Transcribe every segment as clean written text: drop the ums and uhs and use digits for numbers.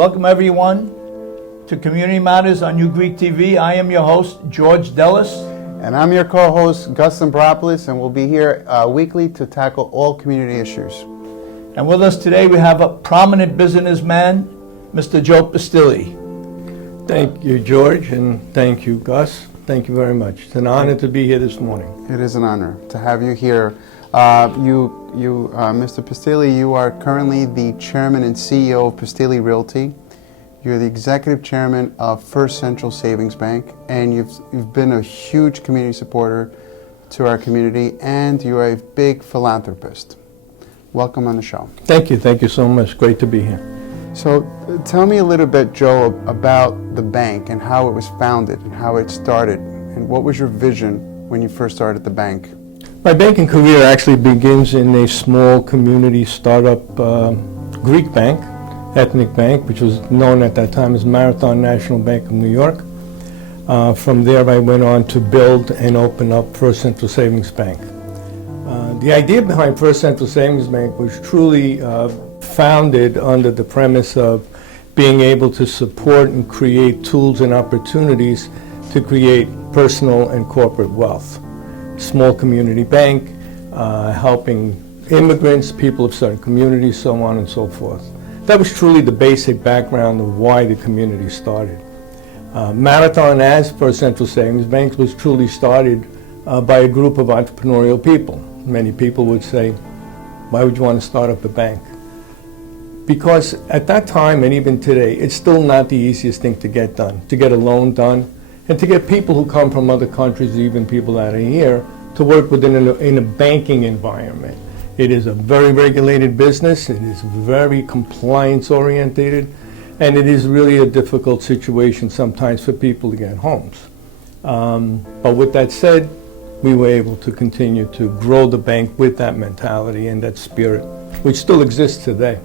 Welcome everyone to Community Matters on New Greek TV. I am your host, George Delis. And I'm your co-host, Gus Lambropoulos, and we'll be here weekly to tackle all community issues. And with us today we have a prominent businessman, Mr. Joe Pistilli. Thank you, George, and thank you, Gus. Thank you very much. It's an honor to be here this morning. It is an honor to have you here. Mr. Pistilli, you are currently the chairman and CEO of Pistilli Realty. You're the executive chairman of First Central Savings Bank, and you've been a huge community supporter to our community, and you are a big philanthropist. Welcome on the show. Thank you so much. Great to be here. So tell me a little bit, Joe, about the bank and how it was founded and how it started, and what was your vision when you first started the bank? My banking career actually begins in a small community startup Greek bank, ethnic bank, which was known at that time as Marathon National Bank of New York. From there I went on to build and open up First Central Savings Bank. The idea behind First Central Savings Bank was truly founded under the premise of being able to support and create tools and opportunities to create personal and corporate wealth. Small community bank, helping immigrants, people of certain communities, so on and so forth. That was truly the basic background of why the community started. Marathon as First Central Savings Bank was truly started by a group of entrepreneurial people. Many people would say, why would you want to start up a bank? Because at that time, and even today, it's still not the easiest thing to get done, to get a loan done, and to get people who come from other countries, even people out of here, to work within in a banking environment. It is a very regulated business, it is very compliance oriented, and it is really a difficult situation sometimes for people to get homes. But with that said, we were able to continue to grow the bank with that mentality and that spirit, which still exists today.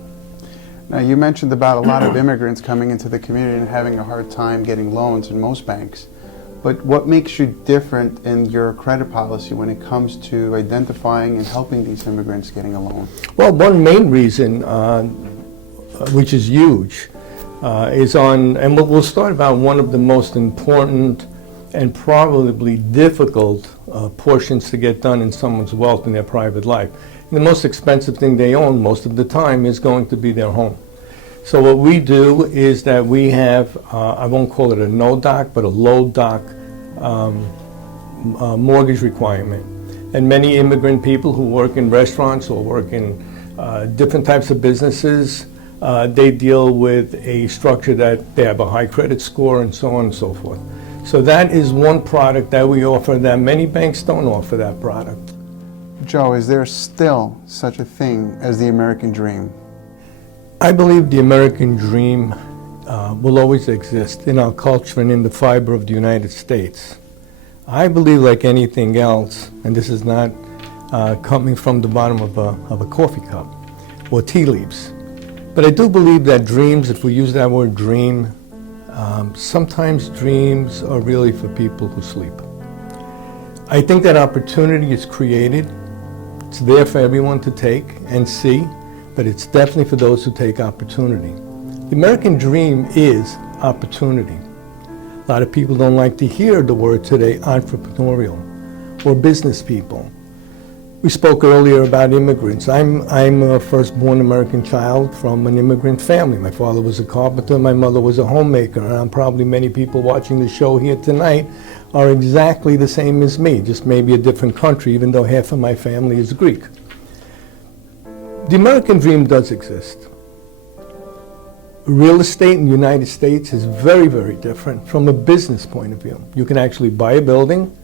Now, you mentioned about a lot of immigrants coming into the community and having a hard time getting loans in most banks. But what makes you different in your credit policy when it comes to identifying and helping these immigrants getting a loan? Well, one main reason, which is huge, is on, and we'll start about one of the most important and probably difficult portions to get done in someone's wealth in their private life. And the most expensive thing they own most of the time is going to be their home. So what we do is that we have, I won't call it a no-doc, but a low-doc mortgage requirement. And many immigrant people who work in restaurants or work in different types of businesses, they deal with a structure that they have a high credit score and so on and so forth. So that is one product that we offer that many banks don't offer that product. Joe, is there still such a thing as the American dream? I believe the American dream will always exist in our culture and in the fiber of the United States. I believe, like anything else, and this is not coming from the bottom of a coffee cup or tea leaves, but I do believe that dreams, if we use that word dream, sometimes dreams are really for people who sleep. I think that opportunity is created. It's there for everyone to take and see, but it's definitely for those who take opportunity. The American dream is opportunity. A lot of people don't like to hear the word today, entrepreneurial, or business people. We spoke earlier about immigrants. I'm a firstborn American child from an immigrant family. My father was a carpenter, my mother was a homemaker, and probably many people watching the show here tonight are exactly the same as me, just maybe a different country, even though half of my family is Greek. The American dream does exist. Real estate in the United States is very, very different from a business point of view. You can actually buy a building,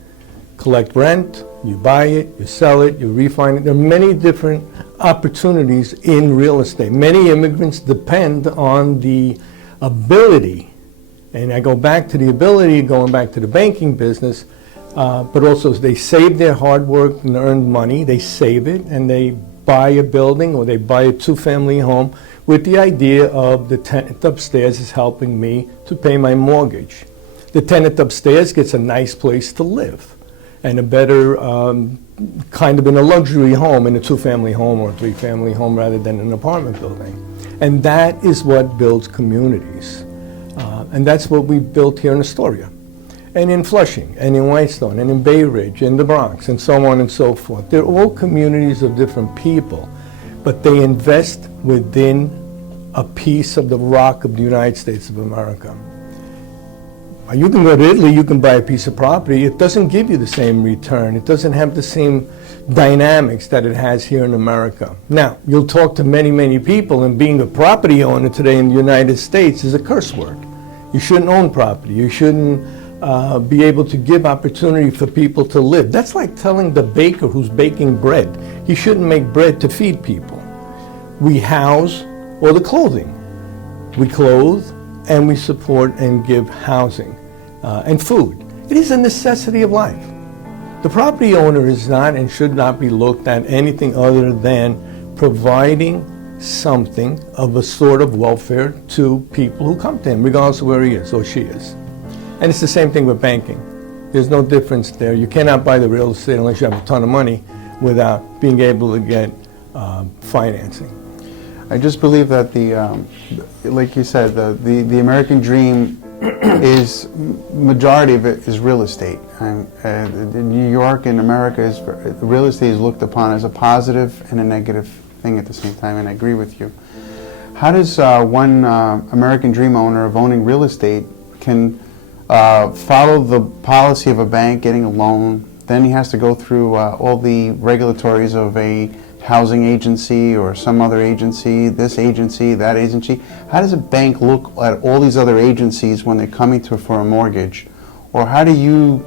collect rent, you buy it, you sell it, you refinance it. There are many different opportunities in real estate. Many immigrants depend on the ability, and I go back to the ability, going back to the banking business, but also they save their hard work and earned money, they save it, and they buy a building or they buy a two-family home with the idea of the tenant upstairs is helping me to pay my mortgage. The tenant upstairs gets a nice place to live. and a better kind of in a luxury home, in a two-family home or a three-family home rather than an apartment building. And that is what builds communities. And that's what we built here in Astoria, and in Flushing, and in Whitestone, and in Bay Ridge, and the Bronx, and so on and so forth. They're all communities of different people, but they invest within a piece of the rock of the United States of America. You can go to Italy, you can buy a piece of property, it doesn't give you the same return, it doesn't have the same dynamics that it has here in America. Now, you'll talk to many, many people, and being a property owner today in the United States is a curse word. You shouldn't own property, you shouldn't be able to give opportunity for people to live. That's like telling the baker who's baking bread, he shouldn't make bread to feed people. We house, or the clothing. We clothe, and we support and give housing and food. It is a necessity of life. The property owner is not and should not be looked at anything other than providing something of a sort of welfare to people who come to him, regardless of where he is or she is. And it's the same thing with banking. There's no difference there. You cannot buy the real estate unless you have a ton of money without being able to get financing. I just believe that like you said, the American dream is, majority of it is real estate. New York and America, real estate is looked upon as a positive and a negative thing at the same time, and I agree with you. How does one American dream owner of owning real estate can follow the policy of a bank, getting a loan, then he has to go through all the regulatories of a housing agency or some other agency, this agency, that agency? How does a bank look at all these other agencies when they're coming to for a mortgage? Or how do you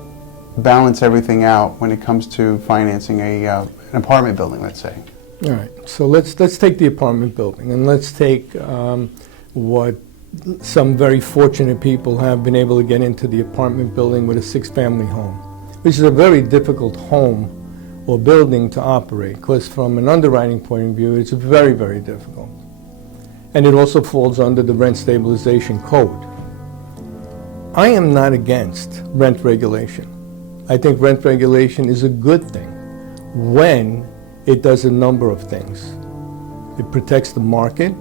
balance everything out when it comes to financing an apartment building, let's say? All right, so let's take the apartment building, and let's take what some very fortunate people have been able to get into the apartment building with a six-family home, which is a very difficult home or building to operate, because from an underwriting point of view, it's very, very difficult. And it also falls under the rent stabilization code. I am not against rent regulation. I think rent regulation is a good thing when it does a number of things. It protects the market,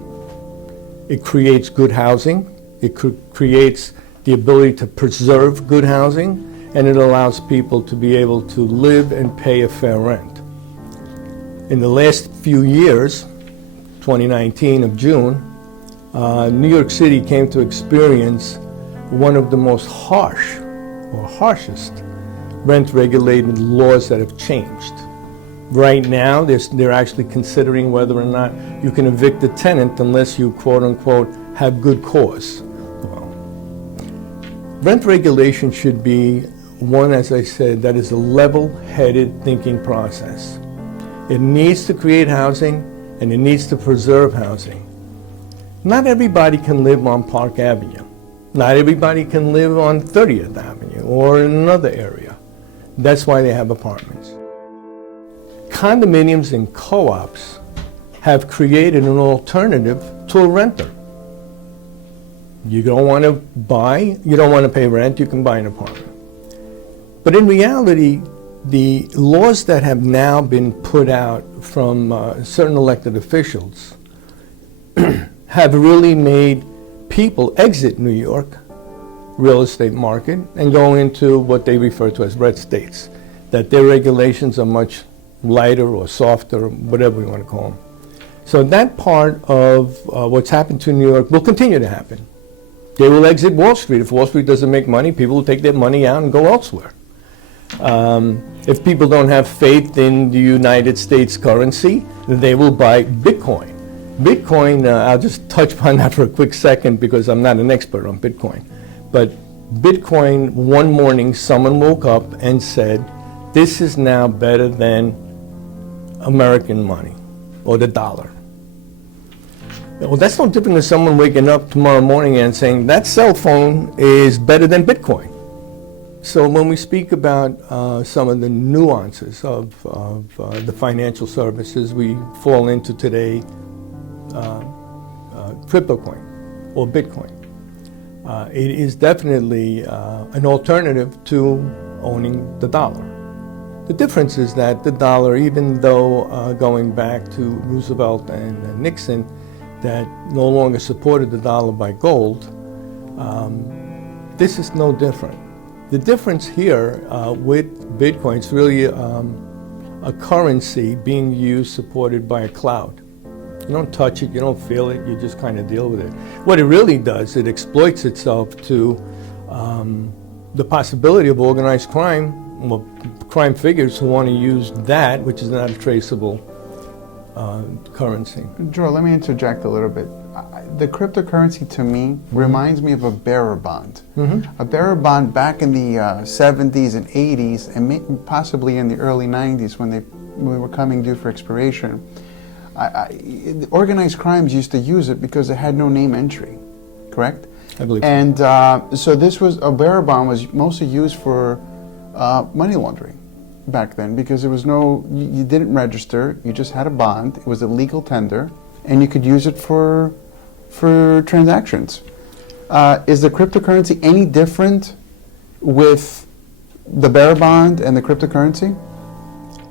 it creates good housing, it creates the ability to preserve good housing, and it allows people to be able to live and pay a fair rent. In the last few years, 2019 of June, New York City came to experience one of the most harshest rent-regulated laws that have changed. Right now, they're actually considering whether or not you can evict a tenant unless you, quote-unquote, have good cause. Well, rent regulation should be one, as I said, that is a level-headed thinking process. It needs to create housing, and it needs to preserve housing. Not everybody can live on Park Avenue. Not everybody can live on 30th Avenue or in another area. That's why they have apartments. Condominiums and co-ops have created an alternative to a renter. You don't want to buy, you don't want to pay rent, you can buy an apartment. But in reality, the laws that have now been put out from certain elected officials have really made people exit New York real estate market and go into what they refer to as red states, that their regulations are much lighter or softer, whatever we want to call them. So that part of what's happened to New York will continue to happen. They will exit Wall Street. If Wall Street doesn't make money, people will take their money out and go elsewhere. If people don't have faith in the United States currency, they will buy Bitcoin. Bitcoin, I'll just touch upon that for a quick second because I'm not an expert on Bitcoin. But Bitcoin, one morning, someone woke up and said, this is now better than American money or the dollar. Well, that's no different than someone waking up tomorrow morning and saying, that cell phone is better than Bitcoin. So when we speak about some of the nuances of the financial services, we fall into today crypto coin or Bitcoin. It is definitely an alternative to owning the dollar. The difference is that the dollar, even though going back to Roosevelt and Nixon, that no longer supported the dollar by gold, this is no different. The difference here with Bitcoin is really a currency being used, supported by a cloud. You don't touch it, you don't feel it, you just kind of deal with it. What it really does, it exploits itself to the possibility of organized crime, well, crime figures who want to use that, which is not a traceable currency. Joe, let me interject a little bit. The cryptocurrency to me reminds me of a bearer bond. A bearer bond back in the 70s and 80s, and possibly in the early 90s when we were coming due for expiration. The organized crimes used to use it because it had no name entry, correct? I believe so. And so this was, a bearer bond was mostly used for money laundering back then, because there was no, you didn't register, you just had a bond, it was a legal tender, and you could use it for transactions. Is the cryptocurrency any different with the bearer bond and the cryptocurrency?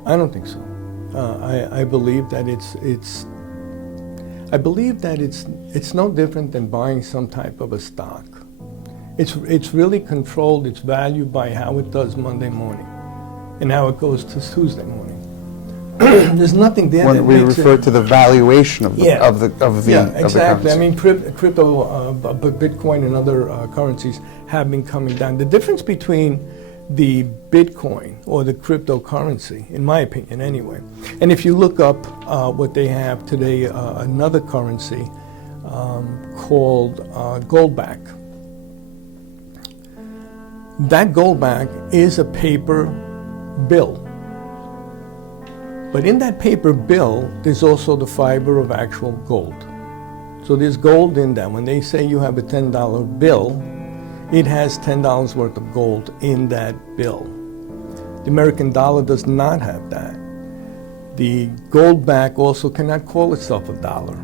I don't think so. I believe that it's no different than buying some type of a stock. It's really controlled, its value, by how it does Monday morning and how it goes to Tuesday morning. There's nothing there When that we makes refer it, to the valuation of the Yeah. of the exactly. currency. I mean, crypto, Bitcoin and other currencies have been coming down. The difference between the Bitcoin or the cryptocurrency, in my opinion anyway, and if you look up what they have today, another currency called goldback. That goldback is a paper bill. But in that paper bill, there's also the fiber of actual gold. So there's gold in that. When they say you have a $10 bill, it has $10 worth of gold in that bill. The American dollar does not have that. The goldback also cannot call itself a dollar.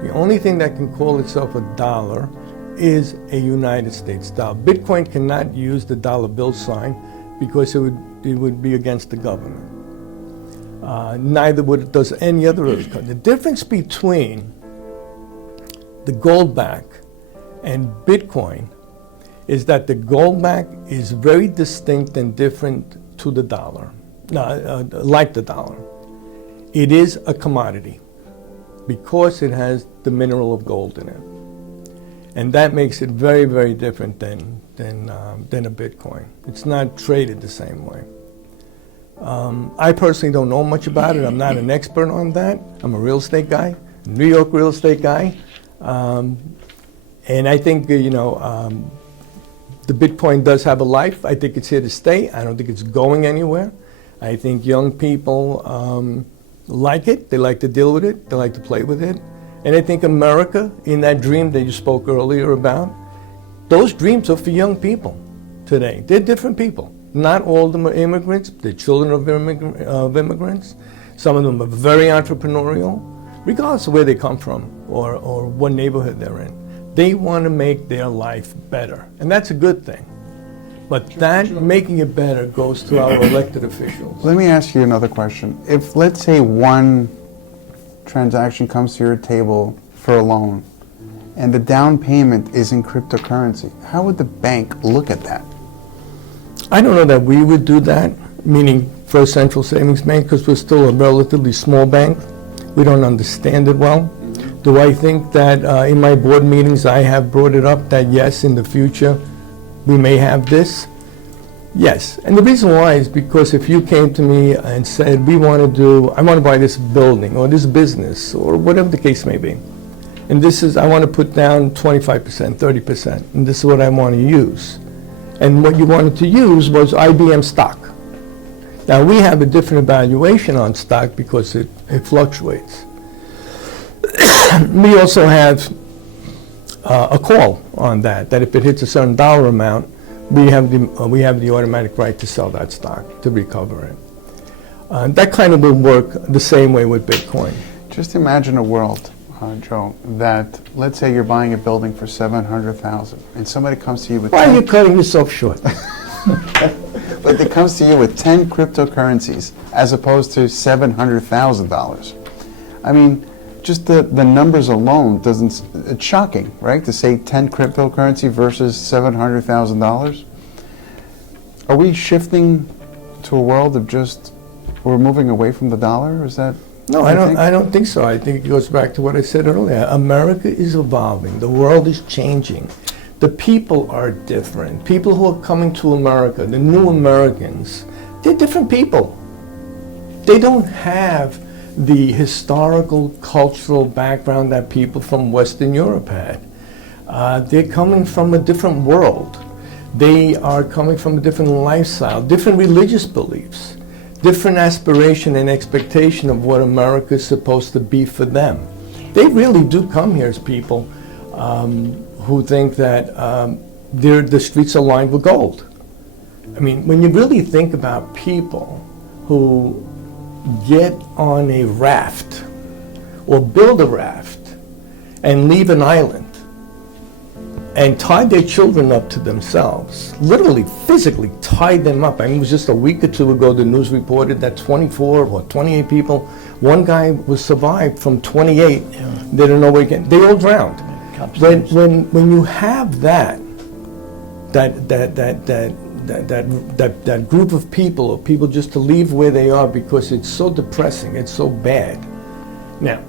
The only thing that can call itself a dollar is a United States dollar. Bitcoin cannot use the dollar bill sign because it would be against the government. Neither does any other of the. The difference between the goldback and Bitcoin is that the goldback is very distinct and different to the dollar, like the dollar. It is a commodity because it has the mineral of gold in it. And that makes it very, very different than a Bitcoin. It's not traded the same way. I personally don't know much about it. I'm not an expert on that. I'm a real estate guy, New York real estate guy. And I think, the Bitcoin does have a life. I think it's here to stay. I don't think it's going anywhere. I think young people like it. They like to deal with it. They like to play with it. And I think America, in that dream that you spoke earlier about, those dreams are for young people today. They're different people. Not all of them are immigrants. They're children of immigrants. Some of them are very entrepreneurial, regardless of where they come from or what neighborhood they're in. They want to make their life better, and that's a good thing. But that making it better goes to our elected officials. Let me ask you another question. If, let's say, one transaction comes to your table for a loan, and the down payment is in cryptocurrency, how would the bank look at that? I don't know that we would do that, meaning First Central Savings Bank, because we're still a relatively small bank. We don't understand it well. Do I think that in my board meetings I have brought it up that yes, in the future we may have this? Yes. And the reason why is because if you came to me and said, I want to buy this building or this business or whatever the case may be, and I want to put down 25%, 30%, and this is what I want to use. And what you wanted to use was IBM stock. Now we have a different evaluation on stock because it fluctuates. We also have a call on that if it hits a certain dollar amount, we have the automatic right to sell that stock, to recover it. That kind of will work the same way with Bitcoin. Just imagine a world, Joe, that let's say you're buying a building for $700,000 and somebody comes to you with Why are you cutting yourself short? But it comes to you with 10 cryptocurrencies as opposed to $700,000. I mean, just the numbers alone it's shocking, right? To say 10 cryptocurrency versus $700,000. Are we shifting to a world of we're moving away from the dollar? Is that? No, I don't think so. I think it goes back to what I said earlier. America is evolving. The world is changing. The people are different. People who are coming to America, the new Americans, they're different people. They don't have the historical, cultural background that people from Western Europe had. They're coming from a different world. They are coming from a different lifestyle, different religious beliefs, different aspiration and expectation of what America is supposed to be for them. They really do come here as people who think that the streets are lined with gold. I mean, when you really think about people who get on a raft or build a raft and leave an island and tie their children up to themselves, literally, physically tie them up. I mean, it was just a week or two ago, the news reported that 24 or 28 people, one guy was survived from 28, they don't know where again. They all drowned. When you have that group of people, or people just to leave where they are because it's so depressing, it's so bad. Now,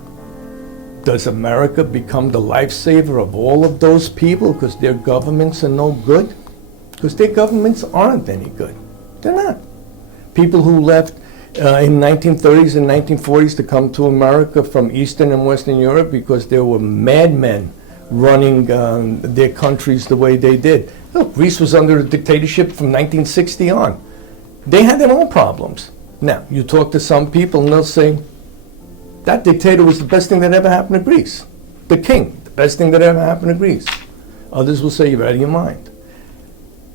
does America become the lifesaver of all of those people because their governments are no good? Because their governments aren't any good. They're not. People who left in 1930s and 1940s to come to America from Eastern and Western Europe because there were madmen running their countries the way they did. Look, Greece was under a dictatorship from 1960 on. They had their own problems. Now, you talk to some people and they'll say, that dictator was the best thing that ever happened to Greece. The king, the best thing that ever happened to Greece. Others will say, you're out of your mind.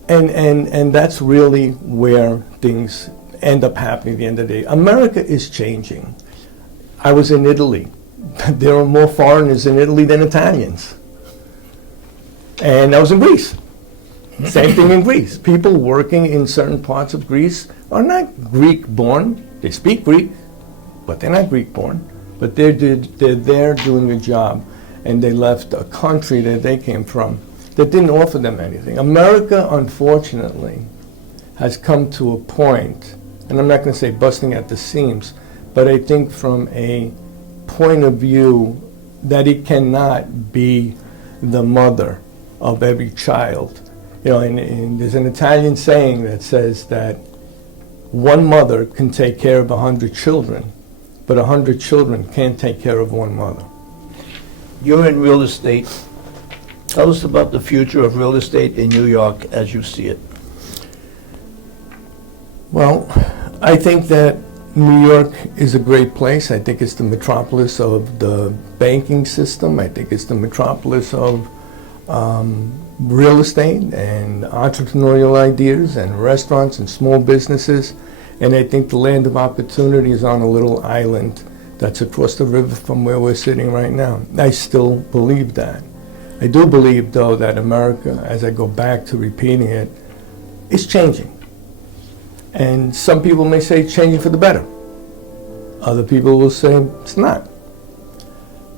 And that's really where things end up happening at the end of the day. America is changing. I was in Italy. There are more foreigners in Italy than Italians. And I was in Greece. Same thing in Greece. People working in certain parts of Greece are not Greek-born. They speak Greek, but they're not Greek-born. But they're there doing a job, and they left a country that they came from that didn't offer them anything. America, unfortunately, has come to a point, and I'm not going to say busting at the seams, but I think from a point of view that it cannot be the mother of every child. You know, and there's an Italian saying that says that one mother can take care of 100 children, but 100 children can't take care of one mother. You're in real estate. Tell us about the future of real estate in New York as you see it. Well, I think that New York is a great place. I think it's the metropolis of the banking system. I think it's the metropolis of real estate and entrepreneurial ideas and restaurants and small businesses. And I think the land of opportunity is on a little island that's across the river from where we're sitting right now. I still believe that. I do believe, though, that America, as I go back to repeating it, is changing. And some people may say it's changing for the better. Other people will say it's not.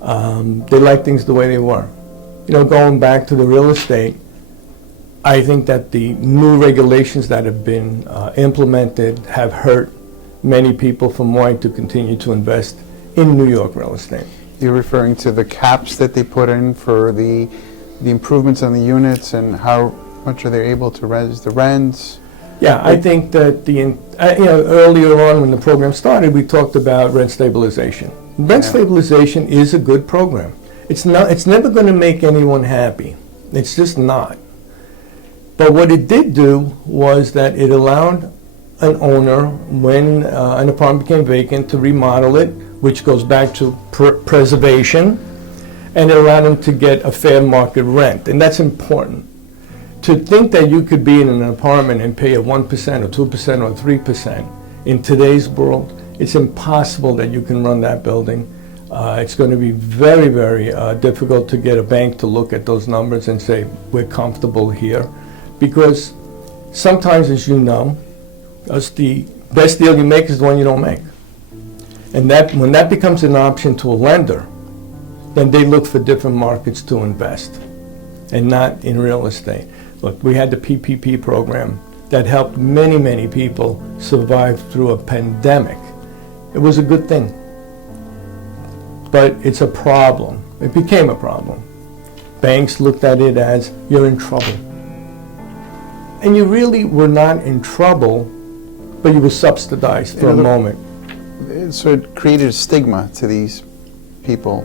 They like things the way they were. You know, going back to the real estate, I think that the new regulations that have been implemented have hurt many people from wanting to continue to invest in New York real estate. You're referring to the caps that they put in for the improvements on the units and how much are they able to raise the rents? Yeah, I think that earlier on when the program started, we talked about rent stabilization. Rent stabilization is a good program. It's never going to make anyone happy. It's just not. But what it did do was that it allowed an owner, when an apartment became vacant, to remodel it, which goes back to preservation, and it allowed them to get a fair market rent, and that's important. To think that you could be in an apartment and pay a 1% or 2% or 3% in today's world, it's impossible that you can run that building. It's going to be very, very difficult to get a bank to look at those numbers and say, we're comfortable here. Because sometimes, as you know, Because the best deal you make is the one you don't make. And that when that becomes an option to a lender, then they look for different markets to invest, and not in real estate. Look, we had the PPP program that helped many, many people survive through a pandemic. It was a good thing. But it's a problem. It became a problem. Banks looked at it as, you're in trouble. And you really were not in trouble, but you were subsidized for a moment. So it created a stigma to these people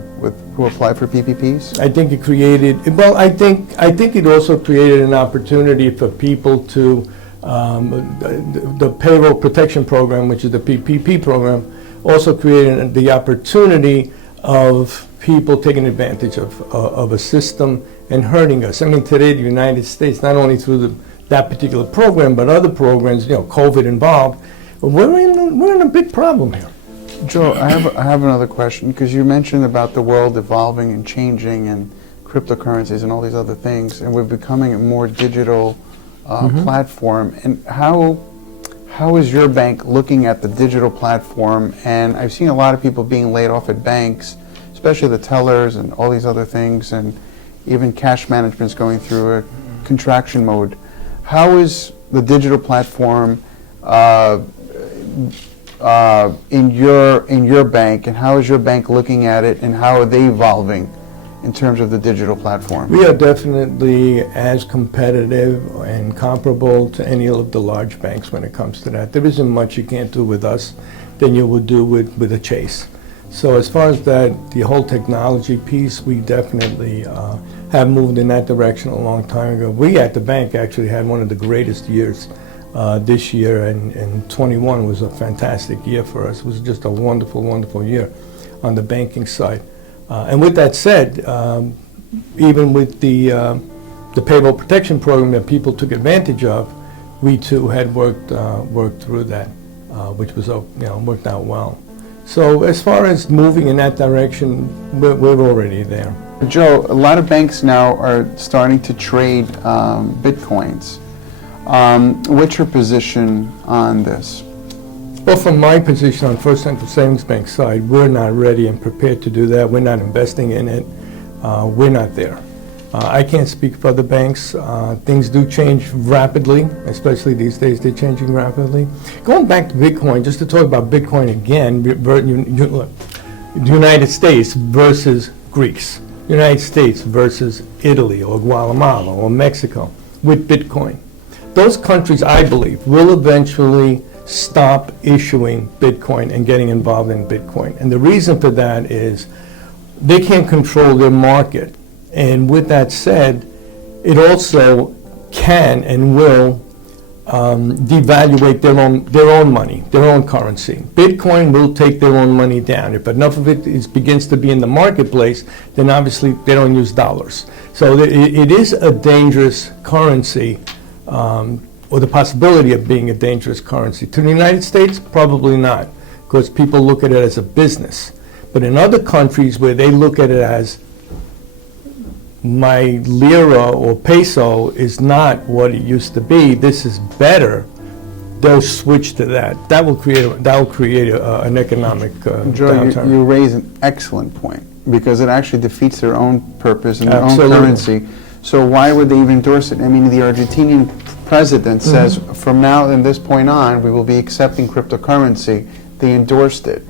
who apply for PPPs? I think it created, well, I think it also created an opportunity for people to, the payroll protection program, which is the PPP program, also created the opportunity of people taking advantage of a system and hurting us. I mean, today the United States, not only through that particular program, but other programs, COVID involved, we're in a big problem here. Joe, I have another question, because you mentioned about the world evolving and changing and cryptocurrencies and all these other things, and we're becoming a more digital platform. And how is your bank looking at the digital platform? And I've seen a lot of people being laid off at banks, especially the tellers and all these other things, and even cash management's going through a contraction mode. How is the digital platform in your bank, and how is your bank looking at it, and how are they evolving in terms of the digital platform? We are definitely as competitive and comparable to any of the large banks when it comes to that. There isn't much you can't do with us than you would do with a Chase. So as far as that, the whole technology piece, we definitely have moved in that direction a long time ago. We at the bank actually had one of the greatest years this year, and 21 was a fantastic year for us. It was just a wonderful, wonderful year on the banking side. And with that said, even with the payroll protection program that people took advantage of, we too had worked through that, which was worked out well. So as far as moving in that direction, we're already there. Joe, a lot of banks now are starting to trade Bitcoins. What's your position on this? Well, from my position on First Central Savings Bank side, we're not ready and prepared to do that. We're not investing in it. We're not there. I can't speak for other banks. Things do change rapidly, especially these days. They're changing rapidly. Going back to Bitcoin, just to talk about Bitcoin again, the United States versus Greece, United States versus Italy or Guatemala or Mexico with Bitcoin. Those countries, I believe, will eventually stop issuing Bitcoin and getting involved in Bitcoin. And the reason for that is they can't control their market. And with that said, it also can and will devaluate their own money, their own currency. Bitcoin will take their own money down. If enough of it begins to be in the marketplace, then obviously they don't use dollars. So it is a dangerous currency, or the possibility of being a dangerous currency. To the United States, probably not, because people look at it as a business. But in other countries where they look at it as my lira or peso is not what it used to be, this is better, they'll switch to that. That will create an economic Joe, downturn. you raise an excellent point, because it actually defeats their own purpose and their Absolutely. own currency. So why would they even endorse it? I mean, the Argentinian president says, from now and this point on, we will be accepting cryptocurrency. They endorsed it.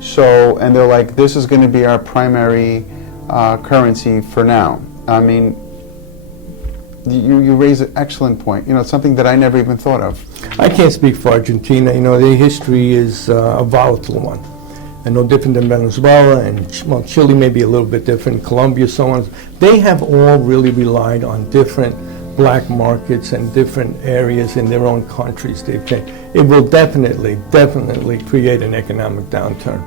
So, and they're like, this is going to be our primary currency for now. I mean, you raise an excellent point. Something that I never even thought of. I can't speak for Argentina. Their history is a volatile one, and no different than Venezuela, and Chile may be a little bit different, Colombia, so on. They have all really relied on different black markets and different areas in their own countries. They've changed. It will definitely create an economic downturn.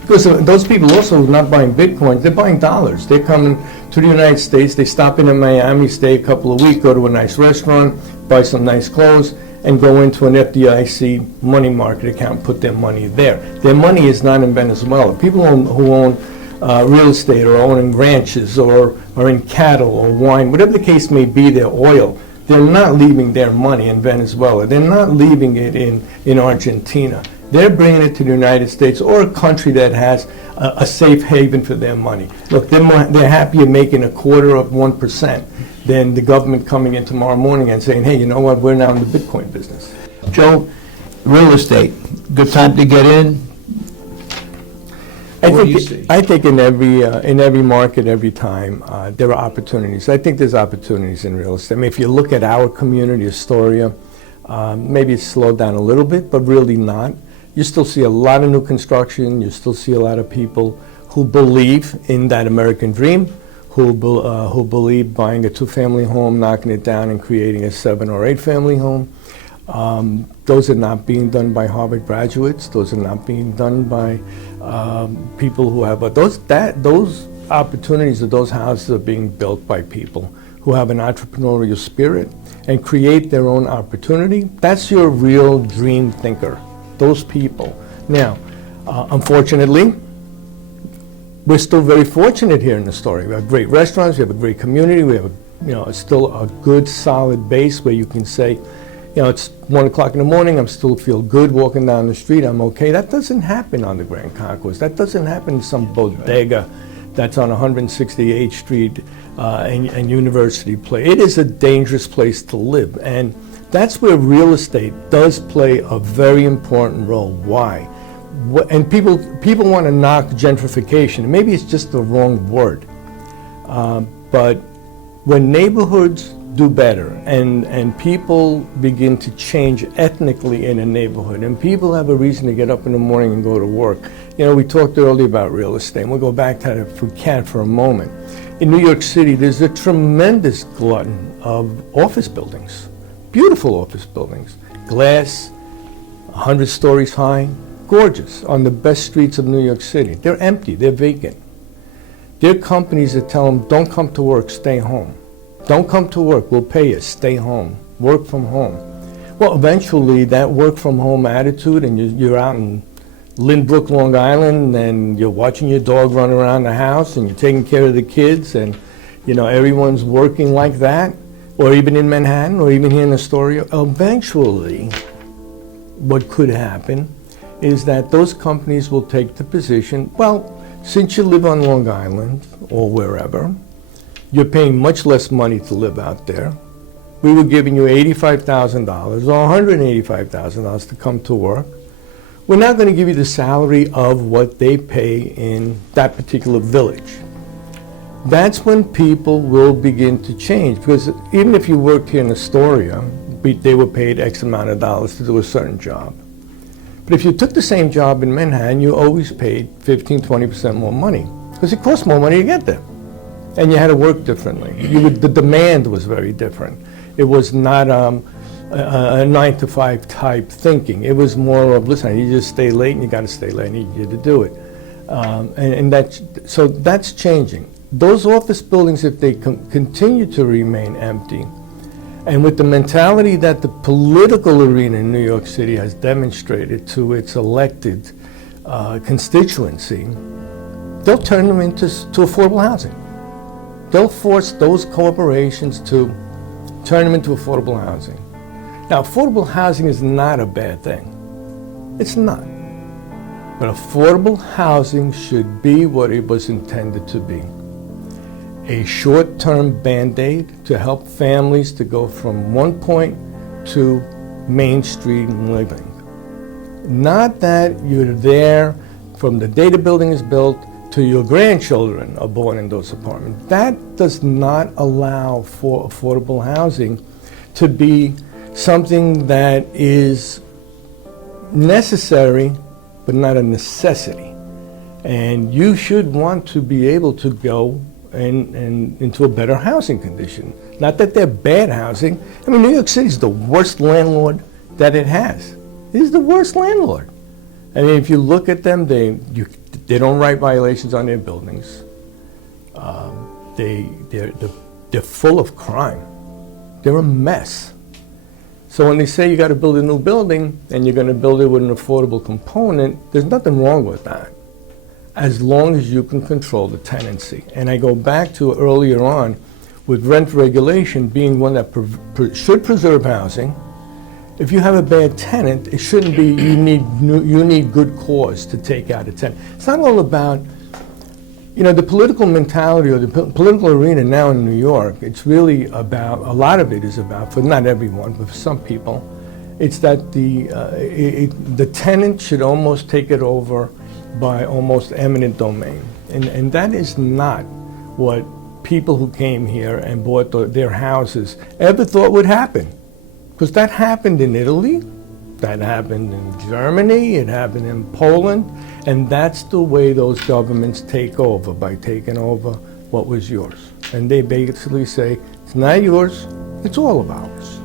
Because those people also are not buying Bitcoin, they're buying dollars. They're coming to the United States, they stop in Miami, stay a couple of weeks, go to a nice restaurant, buy some nice clothes, and go into an FDIC money market account, put their money there. Their money is not in Venezuela. People who own real estate or owning ranches or are in cattle or wine, whatever the case may be, their oil, They're not leaving their money in Venezuela. They're not leaving it in Argentina. They're bringing it to the United States or a country that has a safe haven for their money. Look, they're happier making 0.25% than the government coming in tomorrow morning and saying, hey, you know what, we're now in the Bitcoin business. Joe, real estate, good time to get in? What do you see? I think in every market, every time, there are opportunities. I think there's opportunities in real estate. I mean, if you look at our community, Astoria, maybe it's slowed down a little bit, but really not. You still see a lot of new construction. You still see a lot of people who believe in that American dream, who believe buying a 2-family home, knocking it down, and creating a 7 or 8 family home. Those are not being done by Harvard graduates. Those are not being done by people who have those opportunities of those houses are being built by people who have an entrepreneurial spirit and create their own opportunity. That's your real dream thinker, those people. Now, unfortunately, we're still very fortunate here in Astoria. We have great restaurants, we have a great community, we have still a good solid base where you can say, it's 1 o'clock in the morning, I'm still feel good walking down the street, I'm okay. That doesn't happen on the Grand Concourse. That doesn't happen in some bodega that's on 168th Street and University Place. It is a dangerous place to live, and that's where real estate does play a very important role. Why? And people want to knock gentrification, and maybe it's just the wrong word, but when neighborhoods do better and people begin to change ethnically in a neighborhood and people have a reason to get up in the morning and go to work. We talked earlier about real estate, and we'll go back to that if we can for a moment. In New York City, there's a tremendous glutton of office buildings, beautiful office buildings, glass, 100 stories high, gorgeous, on the best streets of New York City. They're empty, they're vacant. There are companies that tell them, don't come to work, stay home. Don't come to work, we'll pay you, stay home, work from home. Well, eventually that work from home attitude, and you're out in Lynbrook, Long Island, and you're watching your dog run around the house, and you're taking care of the kids, and everyone's working like that, or even in Manhattan, or even here in Astoria. Eventually, what could happen is that those companies will take the position, well, since you live on Long Island, or wherever, you're paying much less money to live out there. We were giving you $85,000 or $185,000 to come to work. We're not going to give you the salary of what they pay in that particular village. That's when people will begin to change, because even if you worked here in Astoria, they were paid X amount of dollars to do a certain job. But if you took the same job in Manhattan, you always paid 15-20% more money, because it costs more money to get there. And you had to work differently. The demand was very different. It was not a 9-to-5 type thinking. It was more of, listen, you just stay late and you got to stay late. I need you to do it. So that's changing. Those office buildings, if they continue to remain empty, and with the mentality that the political arena in New York City has demonstrated to its elected constituency, they'll turn them into affordable housing. They'll force those corporations to turn them into affordable housing. Now, affordable housing is not a bad thing. It's not. But affordable housing should be what it was intended to be. A short-term Band-Aid to help families to go from one point to mainstream living. Not that you're there from the day the building is built to your grandchildren are born in those apartments. That does not allow for affordable housing to be something that is necessary, but not a necessity. And you should want to be able to go and into a better housing condition. Not that they're bad housing. I mean, New York City is the worst landlord that it has. It is the worst landlord. I mean, if you look at them, they don't write violations on their buildings. They're full of crime. They're a mess. So when they say you got to build a new building and you're going to build it with an affordable component, there's nothing wrong with that, as long as you can control the tenancy. And I go back to earlier on with rent regulation being one that should preserve housing. If you have a bad tenant, it shouldn't be you need good cause to take out a tenant. It's not all about, the political mentality or the political arena now in New York. It's really about, a lot of it is about, for not everyone, but for some people, it's that the tenant should almost take it over by almost eminent domain. And that is not what people who came here and bought their houses ever thought would happen. Because that happened in Italy, that happened in Germany, it happened in Poland, and that's the way those governments take over, by taking over what was yours. And they basically say, it's not yours, it's all of ours.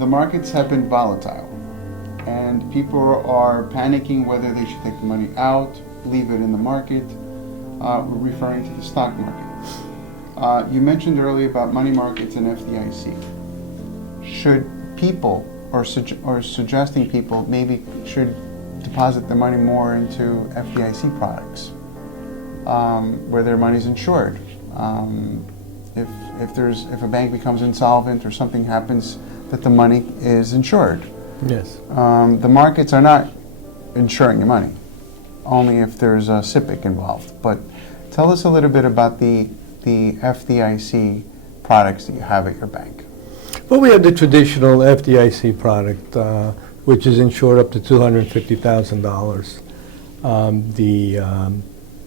The markets have been volatile, and people are panicking whether they should take the money out, leave it in the market. We're referring to the stock market. You mentioned earlier about money markets and FDIC. Should people, or suggesting people, maybe should deposit their money more into FDIC products, where their money's insured? If a bank becomes insolvent or something happens, that the money is insured. Yes. The markets are not insuring your money, only if there's a SIPC involved. But tell us a little bit about the FDIC products that you have at your bank. Well, we have the traditional FDIC product, which is insured up to $250,000.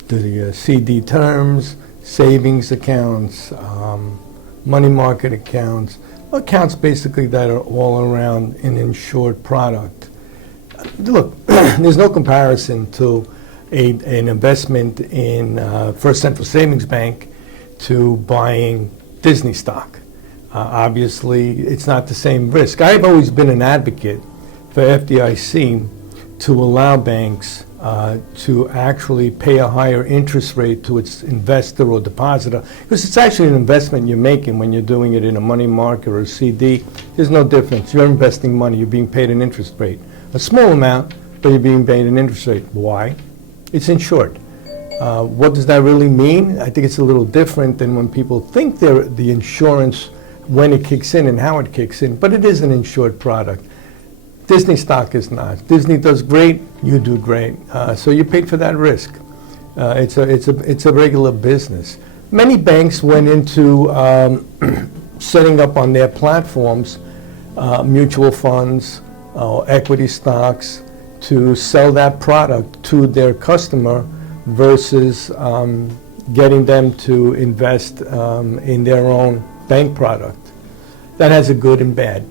The CD terms, savings accounts, money market accounts basically that are all around an insured product. Look, there's no comparison to an investment in First Central Savings Bank to buying Disney stock. Obviously, it's not the same risk. I've always been an advocate for FDIC to allow banks to actually pay a higher interest rate to its investor or depositor, because it's actually an investment you're making when you're doing it in a money market or a CD. There's no difference. You're investing money. You're being paid an interest rate. A small amount, but you're being paid an interest rate. Why? It's insured. What does that really mean? I think it's a little different than when people think they're the insurance, when it kicks in and how it kicks in, but it is an insured product. Disney stock is not. Disney does great, you do great. So you paid for that risk. It's a regular business. Many banks went into setting up on their platforms mutual funds, equity stocks, to sell that product to their customer versus getting them to invest in their own bank product. That has a good and bad.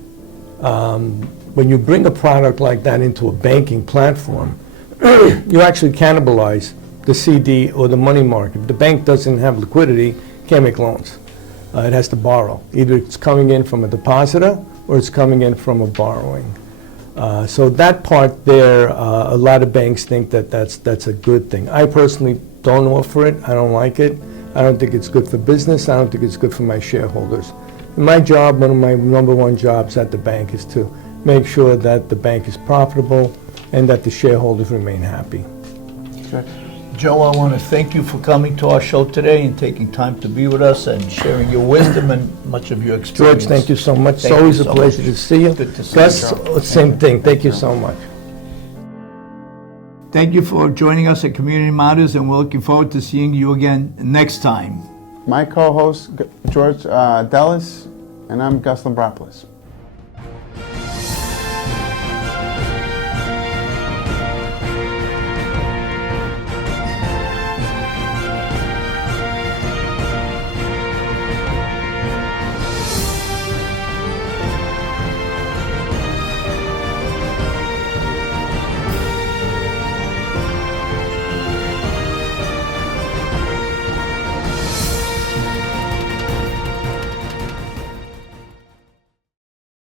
When you bring a product like that into a banking platform, you actually cannibalize the CD or the money market. If the bank doesn't have liquidity, can't make loans. It has to borrow. Either it's coming in from a depositor or it's coming in from a borrowing. So that part there, a lot of banks think that that's a good thing. I personally don't offer it. I don't like it. I don't think it's good for business. I don't think it's good for my shareholders. My job, one of my number one jobs at the bank, is to make sure that the bank is profitable and that the shareholders remain happy. Good. Joe, I want to thank you for coming to our show today and taking time to be with us and sharing your wisdom and much of your experience. George, thank you so much. It's Thank always you a so pleasure much. to see you. Good to see Gus, you. same thing. Thank you so much. Thank you for joining us at Community Matters, and we're looking forward to seeing you again next time. My co-host, George Delis, and I'm Gus Lambropoulos.